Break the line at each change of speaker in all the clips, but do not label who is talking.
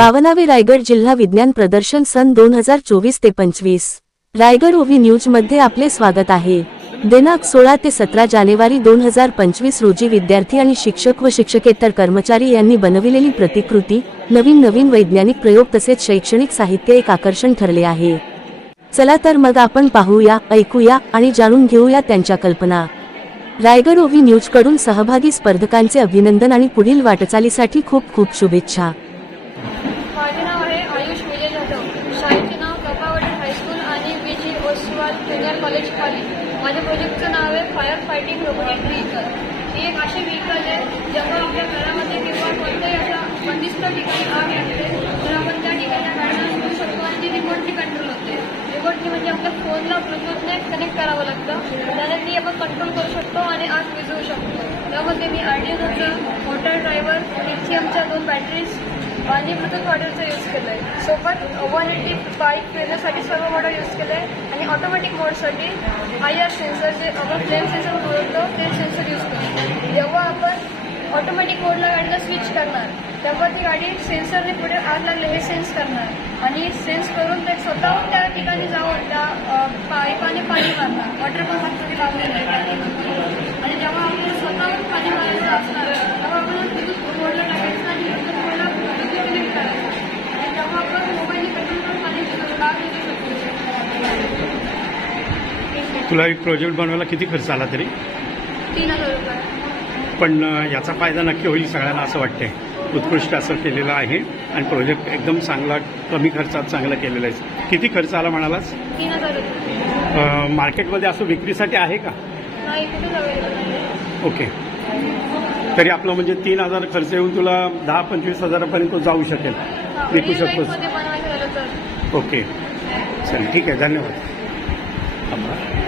बावनावे रायगड जिल्हा विज्ञान प्रदर्शन सन दोन हजार चोवीस ते पंचवीस. रायगड ओव्ही न्यूजमध्ये आपले स्वागत आहे. दिनांक सोळा ते सतरा जानेवारी दोन हजार पंचवीस रोजी विद्यार्थी आणि शिक्षक व शिक्षकेतर कर्मचारी यांनी बनविलेली प्रतिकृती नवीन नवीन वैज्ञानिक प्रयोग तसेच शैक्षणिक साहित्य एक आकर्षण ठरले आहे. चला तर मग आपण पाहूया ऐकूया आणि जाणून घेऊया त्यांच्या कल्पना. रायगड ओव्ही न्यूजकडून सहभागी स्पर्धकांचे अभिनंदन आणि पुढील वाटचालीसाठी खूप खूप शुभेच्छा.
रोबोटिक व्हेकल ही एक अशी व्हेकल आहे जेव्हा आपल्या घरामध्ये किंवा कोणत्याही अशा बंदिस्त ठिकाणी आग लागते तर आपण त्या ठिकाणी गाडी शिकू शकतो आणि ती रिमोटली कंट्रोल होते? रिमोटली म्हणजे आपल्या फोनला ब्लूटूथने कनेक्ट करावं लागतं. त्याने ती आपण कंट्रोल करू शकतो आणि आग विझवू शकतो. त्यामध्ये मी आर्डिओचं मोटर ड्रायव्हर लिथियमच्या दोन बॅटरीज आणि ब्लूटूथ मॉडेलचा यूज केलं आहे सोबत वन एटी बाईक फिरण्यासाठी सर्व मॉडेल यूज केलं आहे आणि ऑटोमॅटिक मोडसाठी आय आर सेन्सर जे आपण फ्लेम सेन्सर बोलतो ते सेन्सर यूज करतो. जेव्हा आपण ऑटोमॅटिक मोडला गाडीला स्विच करणार तेव्हा ती गाडी सेन्सरने पुढे आग लागले हे सेन्स करणार. आणि सेन्स करून ते स्वतःहून त्या ठिकाणी जाऊन त्या पाईपाने पाणी मारणार. वॉटर पंप लावलेलं आहे आणि जेव्हा आपल्याला स्वतःहून पाणी मारायचं असणार तेव्हा आपण ब्लूटूथ बोर्डला टाकायचं आणि ब्लूटूथ बोर्डला ब्लूटूथ कनेक्ट करायचं आणि तेव्हा आपण मोबाईलने कंट्रोल करून पाणी शिजवून आग विझू शकतो
तुला एक प्रोजेक्ट बनवायला किती खर्च आला तरी? पण याचा फायदा नक्की होईल सगळ्यांना असं वाटतंय. उत्कृष्ट असं केलेलं आहे आणि प्रोजेक्ट एकदम चांगला कमी खर्चात चांगला केलेला आहे. किती खर्च आला म्हणालास? मार्केटमध्ये असं विक्रीसाठी आहे का? ओके. तरी आपलं म्हणजे तीन हजार खर्च येऊन तुला दहा पंचवीस हजारापर्यंत जाऊ शकेल. विकू शकतोस. ओके. चल ठीक आहे धन्यवाद.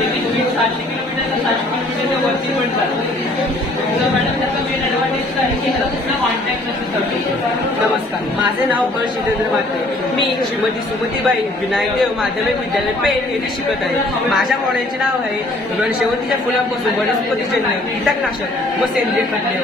त्याची स्पीड सातशे किलोमीटर सातशे किलोमीटरच्या वरती पण चालते तर मॅडम त्याचा मेन ॲडव्हान्टेज आहे की
नमस्कार. माझे नाव हर्ष जितेंद्र मात्रे मी श्रीमती सुमतीबाई विनायक देव माध्यमिक विद्यालय पेठ येथे शिकत आहे. माझ्या मॉडेलचे नाव आहे गण शेवंतीच्या फुलांपासून वनस्पतीजन्य कीटकनाशक व सेंद्रिय खते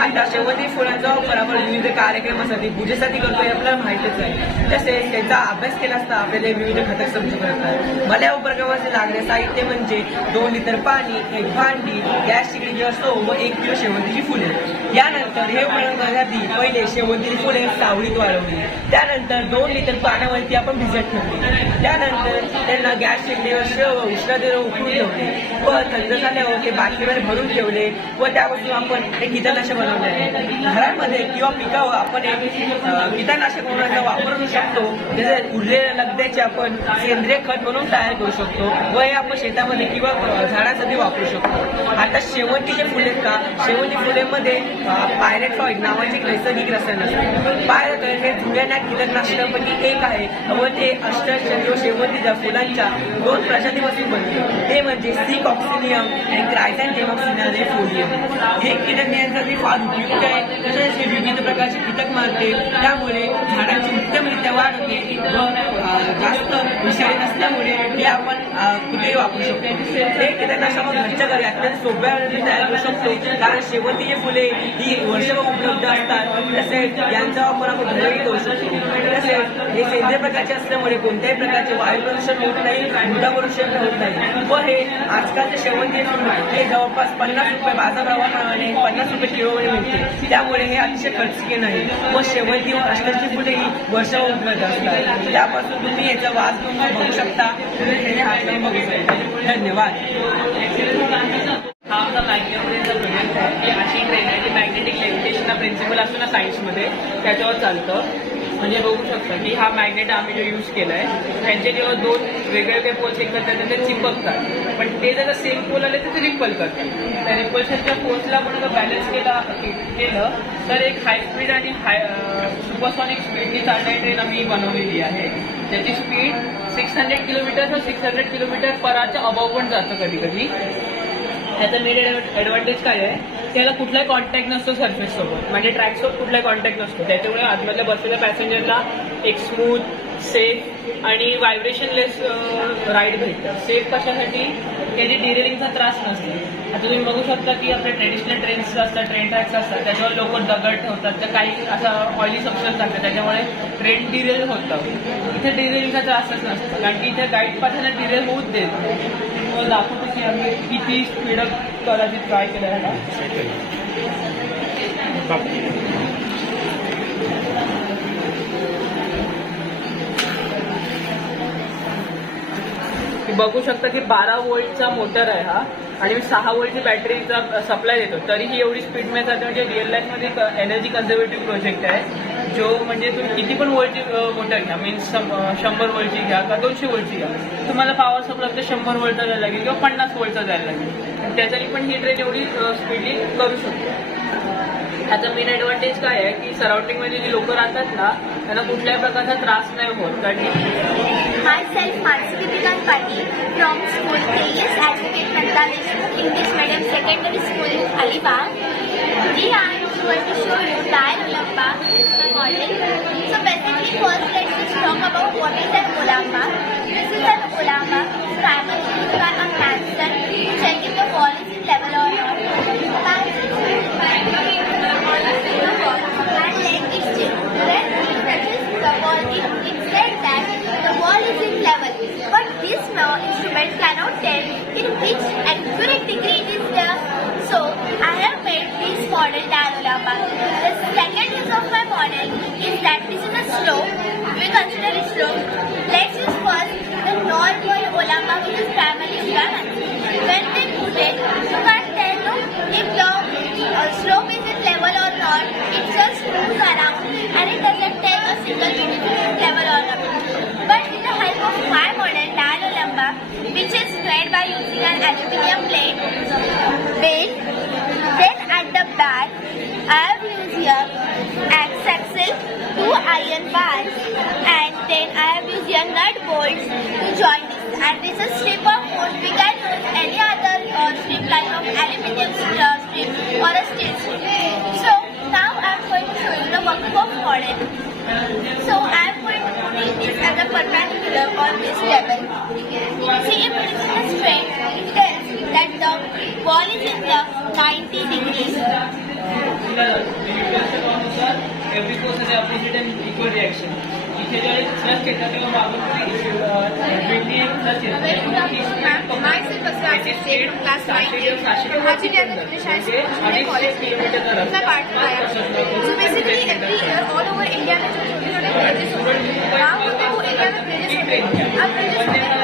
आता शेवंती फुलांचा वापर आपण विविध कार्यक्रमासाठी पूजेसाठी करतो हे आपल्याला माहितीच आहे. तसेच त्यांचा अभ्यास केला असता आपल्याला विविध घटक समजू शकतात. मला या उपक्रमाचे लागणे साहित्य म्हणजे दोन लिटर पाणी एक भांडी गॅस शेगडी किंवा स्टोव व एक किलो शेवंतीची फुले. यानंतर हे उपकरण आधी पहिले शेवंतीची फुले सावळीत वाळवली. त्यानंतर दोन लिटर पाण्यावरती आपण भिजत ठेवली. त्यानंतर त्यांना गॅस शेगडीवर उष्णतेवर उकळून ठेवले. व थंड झाल्यावर ते बाटलीमध्ये भरून ठेवले व त्यापासून आपण एक कीटकनाशक बनवले. आहे घरामध्ये किंवा पिकावर आपण एक कीटकनाशक म्हणून वापरू शकतो. जसे उरलेल्या लगद्याचे आपण सेंद्रिय खत म्हणून तयार करू शकतो व हे आपण शेतामध्ये किंवा झाडासाठी वापरू शकतो. आता शेवंतीचे फुले आहेत का? शेवंती फुलेमध्ये पायरेट्रॉइड नावाचे एक नैसर्गिक रसायन. असते पायरेट्रॉइड हे जुन्या कीटकनाशकांपैकी एक आहे. व ते अष्टचंद्र शेवंतीच्या फुलांच्या दोन प्रजातीपासून बनते. ते म्हणजे सिक ऑक्सिनियम आणि क्रायझॅन्थेमॉक्सिनियम हे फोलियम हे कीटक नियंत्रणासाठी फार उपयुक्त आहे. तसेच हे विविध प्रकारचे कीटक मारते. त्यामुळे झाडांची उत्तमरित्या वाढ होते व जास्त आपण कुठेही वापरू शकतो. हे कीटकनाशक आपण घरच्या घरी अत्यंत सोप्या तयार करू शकतो. कारण शेवंतीची फुले ही वर्षभर उपलब्ध असतात. तसेच यांचा वापर आपण घरी करू शकतो. तसेच हे सेंद्रिय प्रकारचे असल्यामुळे कोणत्याही प्रकारचे वायू प्रदूषण होत नाही मृदा प्रदूषण होत नाही. व हे आजकालचे शेवंती फुल हे जवळपास पन्नास रुपये बाजारभावाप्रमाणे पन्नास रुपये किलोमध्ये मिळते. त्यामुळे हे अतिशय खर्चिके नाही. व शेवंती व अष्टाची फुले ही वर्षभर उपलब्ध असतात. त्यापासून तुम्ही याचा वास करून बघू शकता. धन्यवाद.
हा आमचा मॅग्नेटचा प्रोजेक्ट आहे की अशी ट्रेन आहे की मॅग्नेटिक लेविटेशनचा प्रिन्सिपल असतो ना सायन्समध्ये त्याच्यावर चालतं. म्हणजे बघू शकता की हा मॅग्नेट आम्ही जो यूज केला आहे त्यांचे जेव्हा दोन वेगवेगळे पोल्स एकत्र येतात ते चिपकतात. पण ते जर सेम पोल आले तर ते रिपल करतात. त्या रिपल्शनच्या पोल्सला आपण जर बॅलन्स केला केलं तर एक हाय स्पीड आणि हाय सुपरसॉनिक स्पीडनी चालणारी ट्रेन आम्ही बनवलेली आहे. त्याची speed six hundred kilometre six hundred kilometre पराच्या above पण जातं कधी कधी ह्याचा मेन ॲडव्हान्टेज काय आहे? त्याला कुठलाही कॉन्टॅक्ट नसतो सरफेस सोबत. म्हणजे ट्रॅक सोबत कुठलाही कॉन्टॅक्ट नसतो. त्याच्यामुळे आतमधल्या बसलेल्या पॅसेंजरला एक स्मूथ सेफ आणि व्हायब्रेशनलेस राईड भेटतं. सेफ कशासाठी? त्याची डिरेलिंगचा त्रास नसतो. आता तुम्ही बघू शकता की आपल्या ट्रेडिशनल ट्रेन्स असतात ट्रेन ट्रॅक्स असतात त्याच्यावर लोक दगड ठेवतात तर काही असा ऑइली सबस्टन्स टाकतात त्याच्यामुळे ट्रेन डिरेल होतं. इथे डिरेलचा त्रासच नसतो कारण की इथे गाईड पाठांना डिरेल होऊच देत मग दाखवतो की आम्ही किती स्पीडअप करायची ट्राय केलं बघू शकता की बारा वोल्टचा मोटर आहे हा. आणि मी सहा वोल्टची बॅटरीचा सप्लाय देतो. तरीही एवढी स्पीड मिळत जाते म्हणजे रिअल लाईफमध्ये एक एनर्जी कन्झर्वेटिव्ह प्रोजेक्ट आहे जो म्हणजे तुम्ही किती पण वोल्टची मोटर घ्या मीन्स शंभर वोल्टची घ्या का दोनशे वोल्टची घ्या. तुम्हाला पॉवर सप्लाय तर शंभर वोल्टचा द्यायला लागेल किंवा पन्नास वोल्टचा द्यायला लागेल. त्याच्यानी त्याच्याने पण ही ट्रेन एवढी स्पीडली करू शकतो. त्याचा मेन ॲडव्हान्टेज काय आहे की सराउंडिंगमध्ये जी लोक राहतात ना त्यांना कुठल्याही प्रकारचा त्रास नाही होत. कारण
Mansi Bigan Pati from school KS Advocate Nanda Deshmukh English Medium Secondary School, Alibag. Today I am going to show you dial ulamba model. So basically first let's just talk about what is an ulamba. This is an ulamba primarily by a Manson to check if the wall at the back, I have used here X-axle, two iron bars, and then I have used here nut bolts to join this. And this is strip of wood. We can use any other uh, strip like of aluminium strip or a steel strip. So now I am going to show you the working of model. So I am going to put this as a perpendicular on this level. See if it is straight, it that the ball is in the 90 degrees.
Every force has opposite and equal reaction. इथे जे plus घेतला तेव्हा मागून twenty plus India में जो छोटे छोटे pledges होते हैं वो इंडिया में प्लेजेस होते हैं